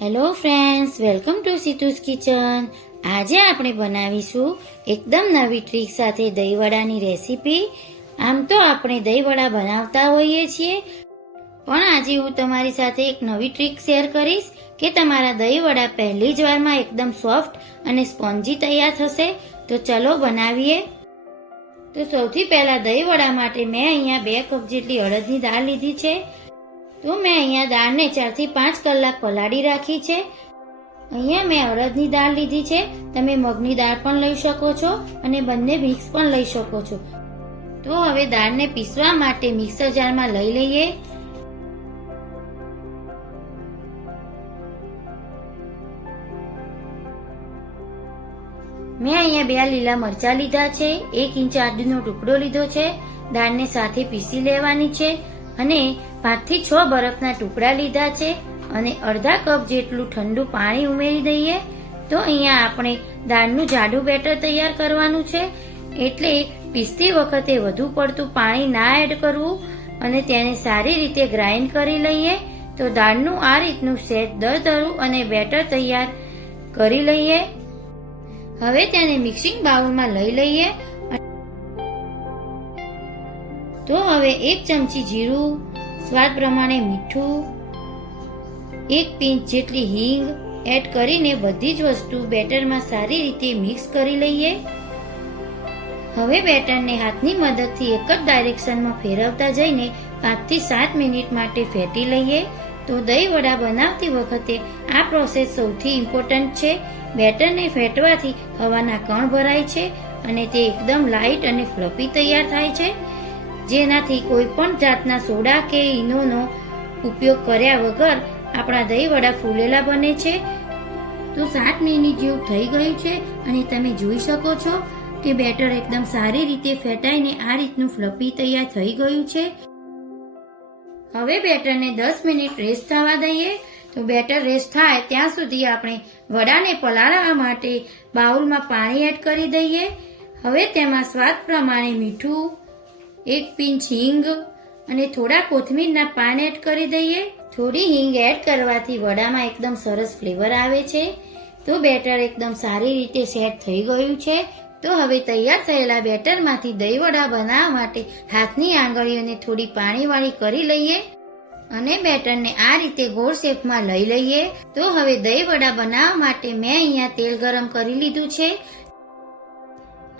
Hello friends, welcome to સીતુસ kitchen. આજે આપણે બનાવીશું એકદમ નવી ટ્રીક સાથે દહીંવડાની રેસીપી. આમ તો આપણે દહીંવડા બનાવતા હોઈએ છીએ, પણ આજે હું તમારી સાથે એક નવી ટ્રીક શેર કરીશ કે તમારા દહીંવડા પહેલી જ વારમાં એકદમ સોફ્ટ અને સ્પોન્જી તૈયાર થશે. તો ચલો બનાવીએ. તો સૌથી પહેલા દહીંવડા માટે મેં અહીંયા 2 કપ જેટલી અડદની દાળ લીધી છે. તો મેં અહીંયા દાળને 4 થી 5 કલાક પલાળી રાખી છે. અહીંયા મેં અડદની દાળ લીધી છે. તમે મગની દાળ પણ લઈ શકો છો અને બંને મિક્સ પણ લઈ શકો છો. તો હવે દાળને પીસવા માટે મિક્સર જારમાં લઈ લઈએ. મેં અહીંયા 2 લીલા મરચાં લીધા છે, 1 ઇંચ આદુનો ટુકડો લીધો છે. દાળને સાથે પીસી લેવાની છે અને 5 થી 6 બરફના ટુકડા લીધા છે અને અડધા કપ જેટલું ઠંડુ પાણી ઉમેરી દઈએ. તો અહીંયા આપણે દાળનું જાડું બેટર તૈયાર કરવાનું છે, એટલે પીસતી વખતે વધુ પડતું પાણી ના એડ કરવું અને તેને સારી રીતે ગ્રાઇન્ડ કરી લઈએ. તો દાળનું આ રીતનું સેજ દરદરું અને બેટર તૈયાર કરી લઈએ. હવે તેને મિક્સિંગ બાઉલમાં લઈ લઈએ. તો હવે 1 ચમચી જીરું, સ્વાદ પ્રમાણે મીઠું, 1 પિંચ જેટલી હિંગ એડ કરીને બધી જ વસ્તુ બેટરમાં સારી રીતે મિક્સ કરી લઈએ. હવે બેટરને હાથની મદદથી એક જ ડાયરેક્શનમાં ફેરવતા જઈને 5 થી 7 મિનિટ માટે ફેટી લઈએ. તો દહીં વડા બનાવતી વખતે આ પ્રોસેસ સૌથી ઇમ્પોર્ટન્ટ છે. બેટરને ફેટવાથી હવાના કણ ભરાય છે અને તે એકદમ લાઇટ અને ફ્લફી તૈયાર થાય છે, જેનાથી કોઈ પણ જાતના સોડા કે ઈનોનો ઉપયોગ કર્યા વગર આપણા દહીં વડા ફૂલેલા બને છે. તો 7 મિનિટ જેવું થઈ ગયું છે અને તમે જોઈ શકો છો કે બેટર એકદમ સારી રીતે ફેટાઈને આ રીતનું ફ્લફી તૈયાર થઈ ગયું છે. હવે બેટરને 10 મિનિટ રેસ્ટ થવા દઈએ. તો બેટર રેસ્ટ થાય ત્યાં સુધી આપણે વડાને પલાળવા માટે બાઉલમાં પાણી એડ કરી દઈએ. હવે તેમાં સ્વાદ પ્રમાણે મીઠું, 1 પિંચ હિંગ અને થોડા કોથમીરના પાન એડ કરી દઈએ. થોડી હિંગ એડ કરવાથી વડામાં એકદમ સરસ ફ્લેવર આવે છે. તો બેટર એકદમ સારી રીતે સેટ થઈ ગયું છે. તો હવે તૈયાર થયેલા બેટરમાંથી દહીં વડા બનાવવા માટે હાથની આંગળીઓને થોડી પાણીવાળી કરી લઈએ અને બેટરને આ રીતે ગોળ શેપમાં લઈ લઈએ. તો હવે દહીં વડા બનાવવા માટે મેં અહીંયા તેલ ગરમ કરી લીધું છે.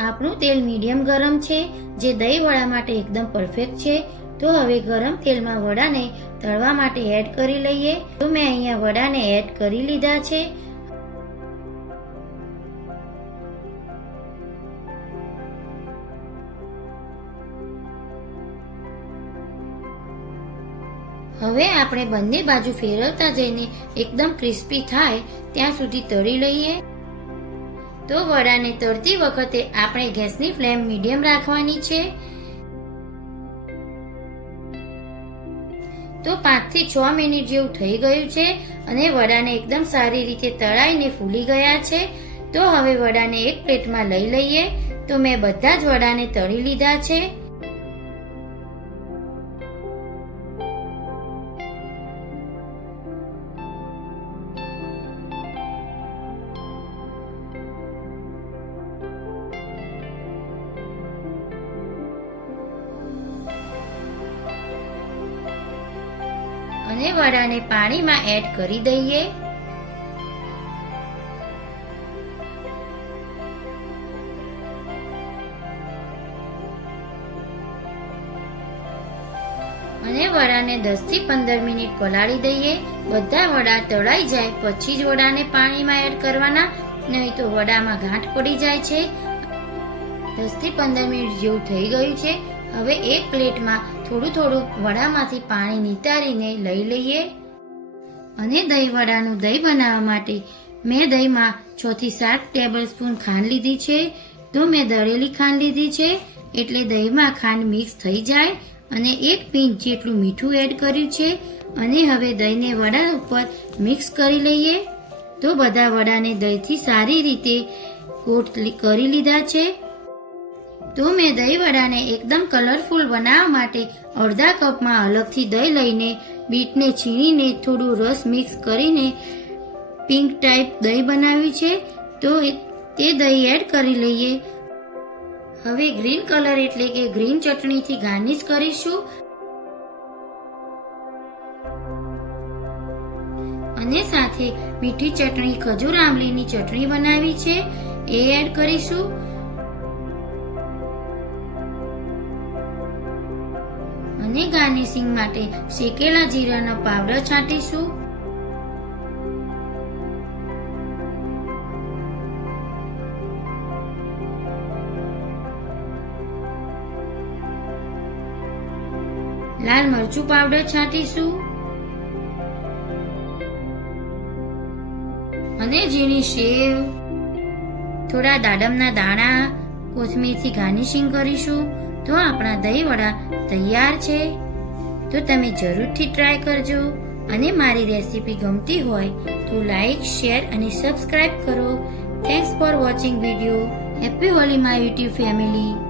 આપણું તેલ મીડિયમ ગરમ છે, જે દહીં વડા માટે એકદમ પરફેક્ટ છે. તો હવે ગરમ તેલમાં વડાને તળવા માટે એડ કરી લઈએ. તો મેં અહીંયા વડાને એડ કરી લીધા છે. હવે આપણે બંને બાજુ ફેરવતા જઈને એકદમ ક્રિસ્પી થાય ત્યાં સુધી તળી લઈએ. તો વડાને તળતી વખતે આપણે ગેસની ફ્લેમ મીડિયમ રાખવાની છે. તો 5 થી 6 મિનિટ જેવું થઈ ગયું છે અને વડાને એકદમ સારી રીતે તળાઈને ફૂલી ગયા છે. તો હવે વડાને એક પ્લેટમાં લઈ લઈએ. તો મેં બધા જ વડાને તળી લીધા છે. અને વડાને પાણીમાં એડ કરી દઈએ. અને વડાને 10 થી 15 મિનિટ પલાળી દઈએ. બધા વડા તળાઈ જાય પછી જ વડાને પાણીમાં એડ કરવાના, નહીં તો વડામાં ગાંઠ પડી જાય છે. 10 થી 15 મિનિટ જેવું થઈ ગયું છે. હવે એક પ્લેટમાં થોડું વડામાંથી પાણી નિતારીને લઈ લઈએ. અને દહીં વડાનું દહીં બનાવવા માટે મેં દહીંમાં 6 થી 7 ટેબલ સ્પૂન ખાંડ લીધી છે. તો મેં દળેલી ખાંડ લીધી છે, એટલે દહીંમાં ખાંડ મિક્સ થઈ જાય. અને 1 પિંચ જેટલું મીઠું એડ કર્યું છે. અને હવે દહીંને વડા ઉપર મિક્સ કરી લઈએ. તો બધા વડાને દહીંથી સારી રીતે કોટ કરી લીધા છે. તો મેં દહીં વડાને એકદમ કલરફુલ બનાવવા માટે અડધા કપમાં અલગથી દહીં લઈને બીટને છીણીને થોડું રસ મિક્સ કરીને પિંક ટાઈપ દહીં બનાવ્યું છે, તો તે દહીં એડ કરી લઈએ. હવે ગ્રીન કલર એટલે કે ગ્રીન ચટણીથી ગાર્નિશ કરીશું અને સાથે મીઠી ચટણી ખજૂર આંબલીની ચટણી બનાવી છે એ એડ કરીશું. અને ગાર્નિશિંગ માટે શેકેલા જીરાનો પાવડર છાંટીશું. લાલ મરચું પાવડર છાંટીશું અને ઝીણી સેવ, થોડા દાડમના દાણા, કોથમીરથી ગાર્નિશિંગ કરીશું. તો આપણા દહીં વડા તૈયાર છે. તો તમે જરૂરથી ટ્રાય કરજો અને મારી રેસીપી ગમતી હોય તો લાઈક, શેર અને સબસ્ક્રાઇબ કરો. Thanks for watching video. Happy Holi my YouTube family.